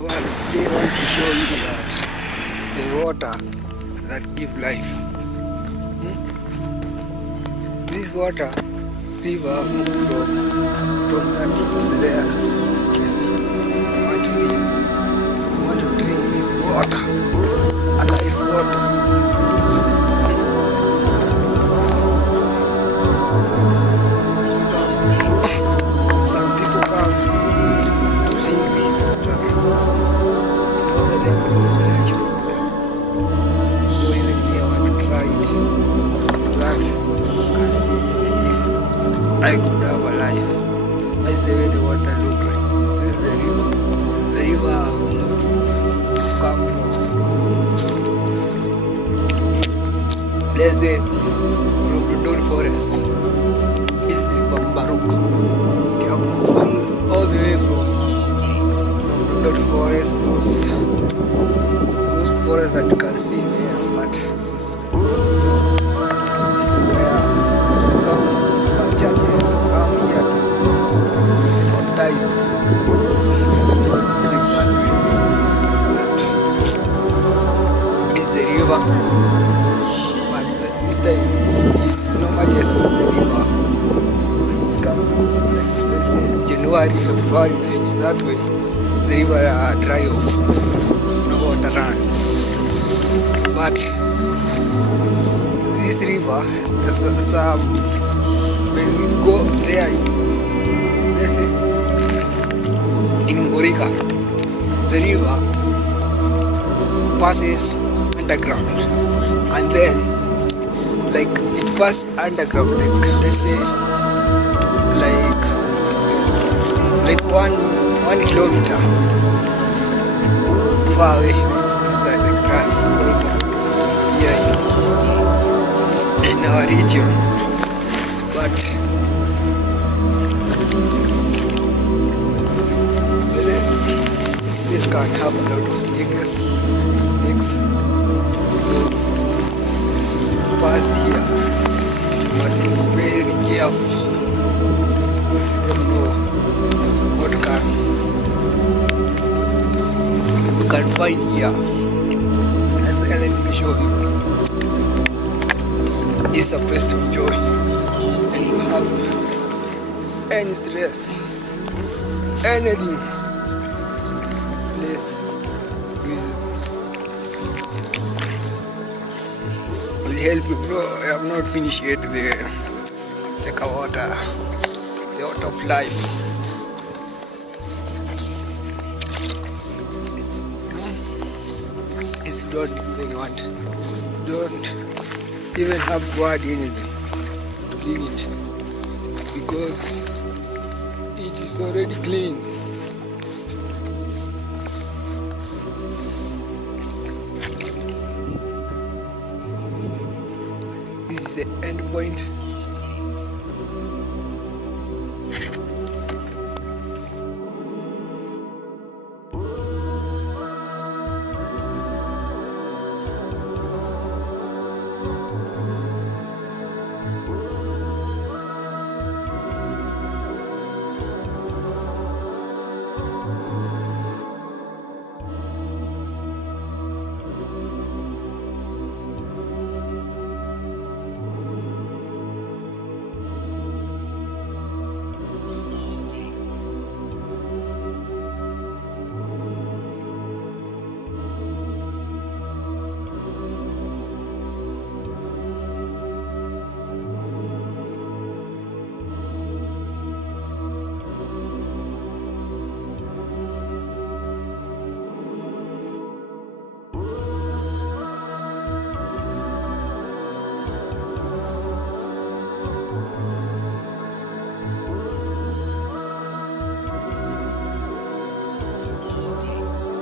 Well, they want to show you that the water that give life. This water river from that it's there. You see, you want to see, you want to drink this water, alive water. Some people come to drink this water in order them to have life in order. So even me, I want to try it. So that you can see even if I could have a life. That's the way the water look like. This is the river. The river I've moved to come from. Let's say from Dodon Forest. This is from Baruk. You have moved from all the way from Dodon Forest, those forests that you can see there, but this is where some churches come here to baptize. Very fun way. But it's the river. But this time it's normally a river. When it comes like let's say January, February, that way the river dry off, no water run. But this river, when we go there, let's say in Ngorika, the river passes underground, and then like it passes underground, like let's say like one kilometer far away. This is inside the grass here in our region. But this place can have a lot of snakes. So pass here, you must be very careful because you don't know what you can find here. And let me show you. It's a place to enjoy, and you have any stress, anything. This place will help you, bro. I have not finished yet the water of life. It's don't even don't even have to add anything to clean it because it is already clean. This is the end point. Gates.